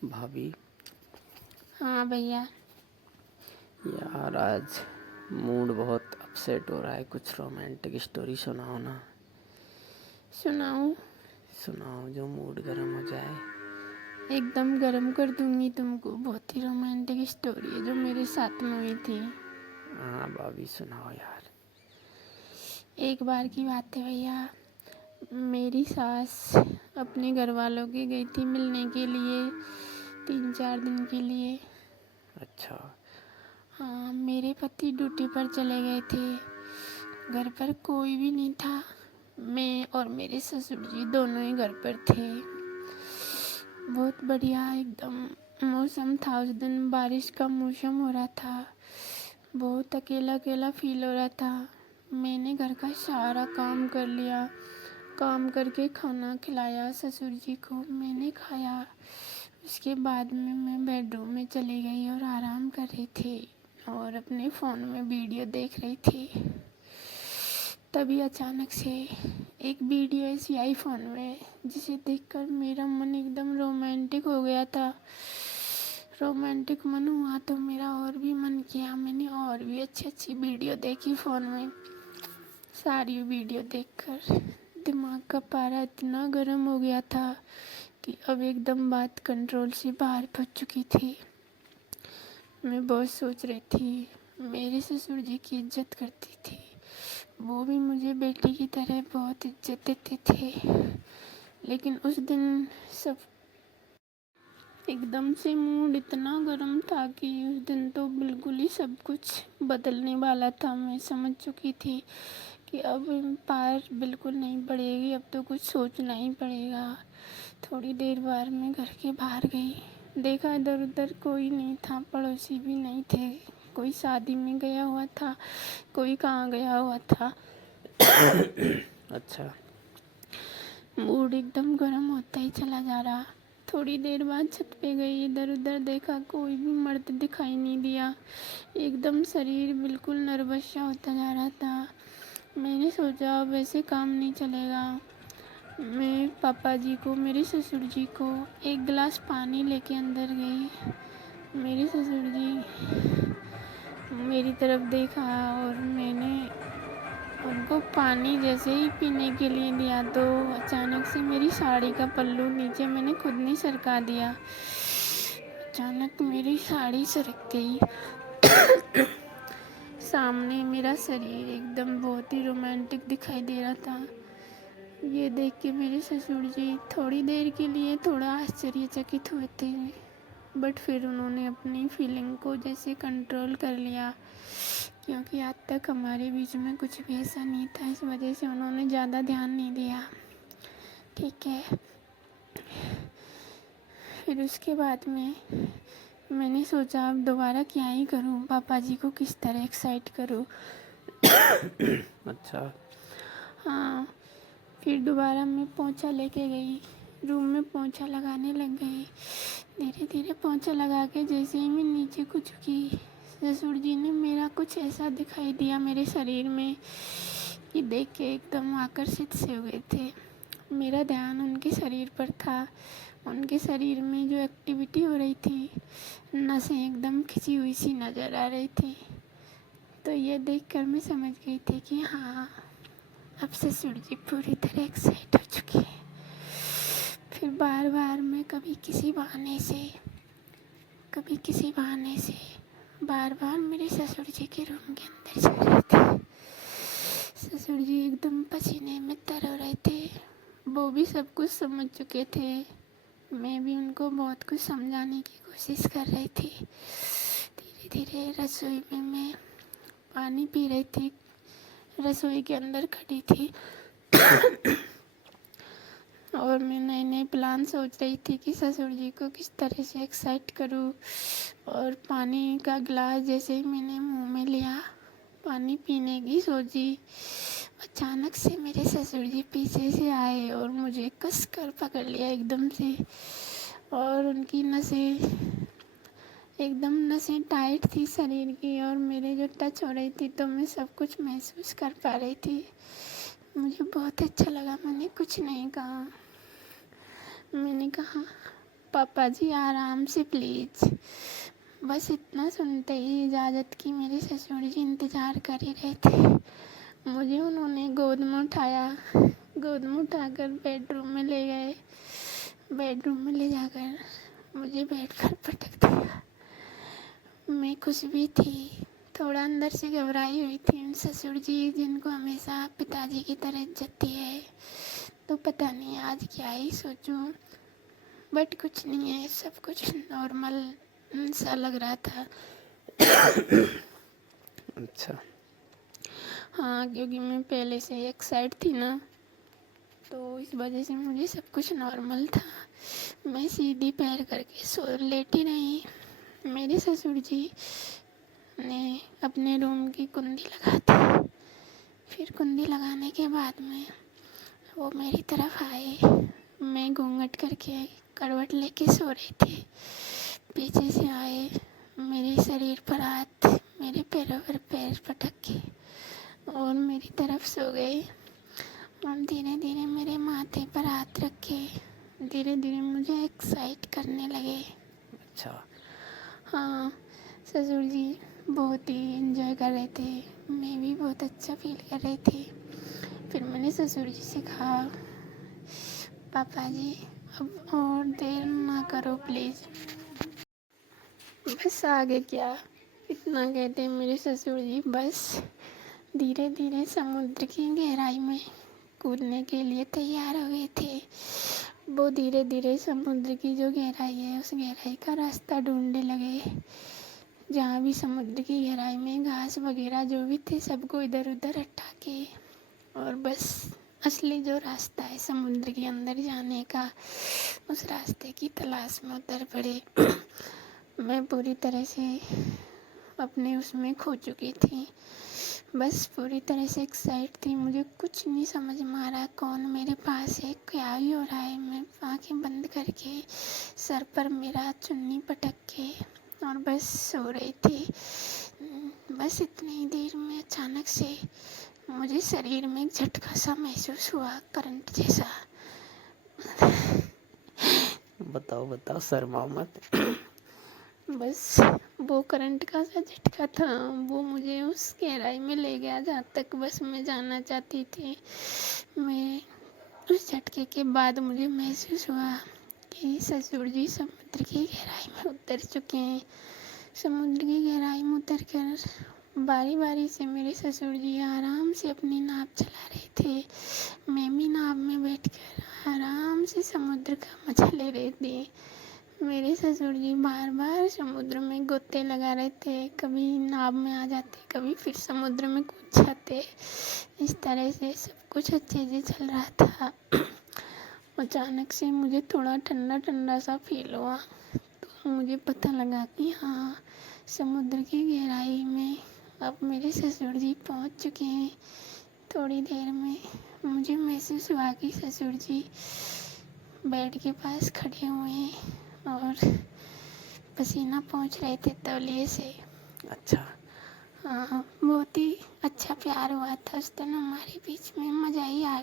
भाभी। हाँ भैया। यार आज मूड बहुत अपसेट हो रहा है, कुछ रोमांटिक स्टोरी सुनाओ ना। सुनाऊँ? सुनाओ जो मूड गर्म हो जाए। एकदम गरम कर दूंगी तुमको। बहुत ही रोमांटिक स्टोरी है जो मेरे साथ में हुई थी। हाँ भाभी सुनाओ यार। एक बार की बात है भैया, मेरी सास अपने घर वालों के गई थी मिलने के लिए 3-4 दिन के लिए। अच्छा। हाँ, मेरे पति ड्यूटी पर चले गए थे। घर पर कोई भी नहीं था। मैं और मेरे ससुर जी दोनों ही घर पर थे। बहुत बढ़िया एकदम मौसम था। उस दिन बारिश का मौसम हो रहा था। बहुत अकेला अकेला फील हो रहा था। मैंने घर का सारा काम कर लिया। काम करके खाना खिलाया ससुर जी को, मैंने खाया। उसके बाद में मैं बेडरूम में चली गई और आराम कर रही थी और अपने फ़ोन में वीडियो देख रही थी। तभी अचानक से एक वीडियो ऐसी आई फ़ोन में जिसे देखकर मेरा मन एकदम रोमांटिक हो गया था। रोमांटिक मन हुआ तो मेरा और भी मन किया। मैंने और भी अच्छी अच्छी वीडियो देखी फ़ोन में। सारी वीडियो देखकर दिमाग का पारा इतना गर्म हो गया था कि अब एकदम बात कंट्रोल से बाहर पहुंच चुकी थी। मैं बहुत सोच रही थी। मेरे ससुर जी की इज्जत करती थी, वो भी मुझे बेटी की तरह बहुत इज्जत देते थे। लेकिन उस दिन सब एकदम से मूड इतना गर्म था कि उस दिन तो बिल्कुल ही सब कुछ बदलने वाला था। मैं समझ चुकी थी कि अब पार बिल्कुल नहीं पड़ेगी, अब तो कुछ सोचना ही पड़ेगा। थोड़ी देर बाद मैं घर के बाहर गई। देखा इधर उधर कोई नहीं था, पड़ोसी भी नहीं थे। कोई शादी में गया हुआ था, कोई कहाँ गया हुआ था। अच्छा। मूड एकदम गर्म होता ही चला जा रहा। थोड़ी देर बाद छत पे गई, इधर उधर देखा, कोई भी मर्द दिखाई नहीं दिया। एकदम शरीर बिल्कुल नर्वस सा होता जा रहा था। मैंने सोचा अब ऐसे काम नहीं चलेगा। मैं पापा जी को, मेरे ससुर जी को एक गिलास पानी लेके अंदर गई। मेरे ससुर जी मेरी तरफ देखा और मैंने उनको पानी जैसे ही पीने के लिए दिया तो अचानक से मेरी साड़ी का पल्लू नीचे मैंने खुद नहीं सरका दिया। अचानक मेरी साड़ी सरक गई। सामने मेरा शरीर एकदम बहुत ही रोमांटिक दिखाई दे रहा था। ये देख के मेरे ससुर जी थोड़ी देर के लिए थोड़ा आश्चर्यचकित हुए थे, बट फिर उन्होंने अपनी फीलिंग को जैसे कंट्रोल कर लिया, क्योंकि आज तक हमारे बीच में कुछ भी ऐसा नहीं था। इस वजह से उन्होंने ज़्यादा ध्यान नहीं दिया। ठीक है। फिर उसके बाद में मैंने सोचा अब दोबारा क्या ही करूं, पापा जी को किस तरह एक्साइट करूं। अच्छा। हाँ, फिर दोबारा मैं पोंछा लेके गई, रूम में पोंछा लगाने लग गई। धीरे धीरे पोंछा लगा के जैसे ही मैं नीचे को झुकी, ससुर जी ने मेरा कुछ ऐसा दिखाई दिया मेरे शरीर में कि देख के एकदम आकर्षित से हुए थे। मेरा ध्यान उनके शरीर पर था। उनके शरीर में जो एक्टिविटी हो रही थी, नसें एकदम खिंची हुई सी नज़र आ रही थी। तो ये देखकर मैं समझ गई थी कि हाँ, अब ससुर जी पूरी तरह एक्साइट हो चुकी है। फिर बार बार मैं कभी किसी बहाने से, कभी किसी बहाने से बार बार मेरे ससुर जी के रूम के अंदर जा रही थी। ससुर जी एकदम पसीने में तर हो रहे थे। वो भी सब कुछ समझ चुके थे। मैं भी उनको बहुत कुछ समझाने की कोशिश कर रही थी। धीरे धीरे रसोई में मैं पानी पी रही थी, रसोई के अंदर खड़ी थी और मैं नए नए प्लान सोच रही थी कि ससुर जी को किस तरह से एक्साइट करूं। और पानी का गिलास जैसे ही मैंने मुंह में लिया, पानी पीने की सोची, अचानक से मेरे ससुर जी पीछे से आए और मुझे कस कर पकड़ लिया एकदम से। और उनकी नसें टाइट थी शरीर की और मेरे जो टच हो रही थी, तो मैं सब कुछ महसूस कर पा रही थी। मुझे बहुत अच्छा लगा। मैंने कुछ नहीं कहा। मैंने कहा पापा जी आराम से प्लीज़। बस इतना सुनते ही इजाज़त की मेरे ससुर जी इंतज़ार कर ही रहे थे। मुझे उन्होंने गोद में उठाया, गोद में उठाकर बेडरूम में ले गए। बेडरूम में ले जाकर मुझे बेड पर पटक दिया। मैं खुश भी थी, थोड़ा अंदर से घबराई हुई थी। ससुर जी जिनको हमेशा पिताजी की तरह इज्जत दी है, तो पता नहीं आज क्या ही सोचूं। बट कुछ नहीं है, सब कुछ नॉर्मल सा लग रहा था। अच्छा। हाँ, क्योंकि मैं पहले से एक्साइट थी ना, तो इस वजह से मुझे सब कुछ नॉर्मल था। मैं सीधी पैर करके लेटी रही। मेरे ससुर जी ने अपने रूम की कुंडी लगा दी। फिर कुंडी लगाने के बाद में वो मेरी तरफ आए। मैं घूंघट करके करवट लेके सो रही थी। पीछे से आए, मेरे शरीर पर हाथ, मेरे पैरों पर पैर पटक के और मेरी तरफ सो गए और धीरे धीरे मेरे माथे पर हाथ रख के धीरे धीरे मुझे एक्साइट करने लगे। अच्छा। हाँ, ससुर जी बहुत ही एंजॉय कर रहे थे, मैं भी बहुत अच्छा फील कर रही थी। फिर मैंने ससुर जी से कहा, पापा जी अब और देर ना करो प्लीज़। बस आगे क्या, इतना कहते मेरे ससुर जी बस धीरे धीरे समुद्र की गहराई में कूदने के लिए तैयार हो गए थे। वो धीरे धीरे समुद्र की जो गहराई है, उस गहराई का रास्ता ढूंढने लगे। जहाँ भी समुद्र की गहराई में घास वगैरह जो भी थे, सबको इधर उधर हटा के और बस असली जो रास्ता है समुद्र के अंदर जाने का, उस रास्ते की तलाश में उतर पड़े। मैं पूरी तरह से अपने उसमें खो चुकी थी, बस पूरी तरह से एक्साइट थी। मुझे कुछ नहीं समझ में आ रहा कौन मेरे पास है, क्या ही हो रहा है। मैं आंखें बंद करके सर पर मेरा चुन्नी पटक के और बस सो रही थी। बस इतनी ही देर में अचानक से मुझे शरीर में एक झटका सा महसूस हुआ, करंट जैसा। बताओ बताओ, शर्माओ मत। बस वो करंट का सा झटका था, वो मुझे उस गहराई में ले गया जहाँ तक बस मैं जाना चाहती थी। मैं उस झटके के बाद मुझे महसूस हुआ कि ससुर जी समुद्र की गहराई में उतर चुके हैं। समुद्र की गहराई में उतर कर बारी बारी से मेरे ससुर जी आराम से अपनी नाव चला रहे थे। मैं भी नाव में बैठकर आराम से समुद्र का मजा ले रही थी। मेरे ससुर जी बार बार समुद्र में गोते लगा रहे थे, कभी नाव में आ जाते, कभी फिर समुद्र में कूद जाते। इस तरह से सब कुछ अच्छे से चल रहा था। अचानक से मुझे थोड़ा ठंडा ठंडा सा फील हुआ, तो मुझे पता लगा कि हाँ, समुद्र की गहराई में अब मेरे ससुर जी पहुँच चुके हैं। थोड़ी देर में मुझे महसूस हुआ कि ससुर जी बेड के पास खड़े हुए हैं और पसीना पहुँच रहे थे तौलिए से। अच्छा। हाँ, बहुत ही अच्छा प्यार हुआ था उस दिन हमारे बीच में, मज़ा ही आ